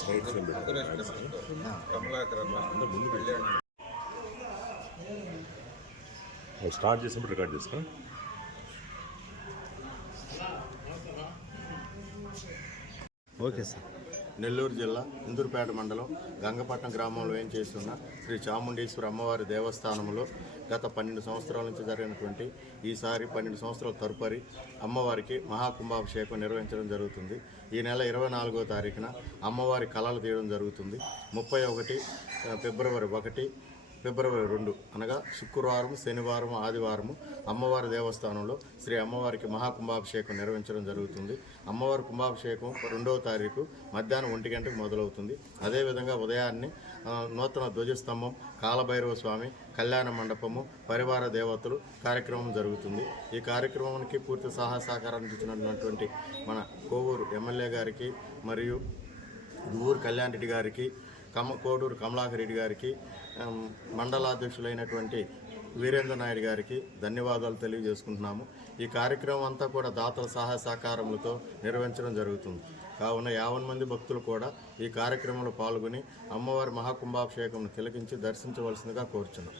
Slides complete கமலாக்கரமா அந்த start చేసినప్పుడు record చేసుకో ఓకే సార్. నెల్లూరు జిల్లా ఇందూరుపేట మండలం గంగపట్నం గ్రామంలో ఏం చేస్తున్న శ్రీ చాముండేశ్వరి అమ్మవారి దేవస్థానంలో గత పన్నెండు సంవత్సరాల నుంచి జరిగినటువంటి ఈసారి పన్నెండు సంవత్సరాల తదుపరి అమ్మవారికి మహాకుంభాభిషేకం నిర్వహించడం జరుగుతుంది. ఈ నెల ఇరవై నాలుగో తారీఖున అమ్మవారి కళలు తీయడం జరుగుతుంది. ముప్పై ఒకటి ఫిబ్రవరి ఒకటి ఫిబ్రవరి రెండు అనగా శుక్రవారం శనివారం ఆదివారం అమ్మవారి దేవస్థానంలో శ్రీ అమ్మవారికి మహాకుంభాభిషేకం నిర్వహించడం జరుగుతుంది. అమ్మవారి కుంభాభిషేకం రెండవ తారీఖు మధ్యాహ్నం ఒంటి గంటకు మొదలవుతుంది. అదేవిధంగా ఉదయాన్నే నూతన ధ్వజస్తంభం కాలభైరవ స్వామి కళ్యాణ మండపము పరివార దేవతలు కార్యక్రమం జరుగుతుంది. ఈ కార్యక్రమానికి పూర్తి సహాయ సహకారం ఇచ్చినటువంటి మన కోవూరు ఎమ్మెల్యే గారికి మరియు ఊరు కళ్యాణ్ రెడ్డి గారికి కమ కోడూరు కమలాకర్ రెడ్డి గారికి మండలాధ్యక్షులైనటువంటి వీరేంద్ర నాయుడు గారికి ధన్యవాదాలు తెలియజేసుకుంటున్నాము. ఈ కార్యక్రమం అంతా కూడా దాతల సహాయ సహకారములతో నిర్వహించడం జరుగుతుంది. కావున యావన్ మంది భక్తులు కూడా ఈ కార్యక్రమంలో పాల్గొని అమ్మవారి మహాకుంభాభిషేకంను తిలకించి దర్శించవలసిందిగా కోరుచున్నాం.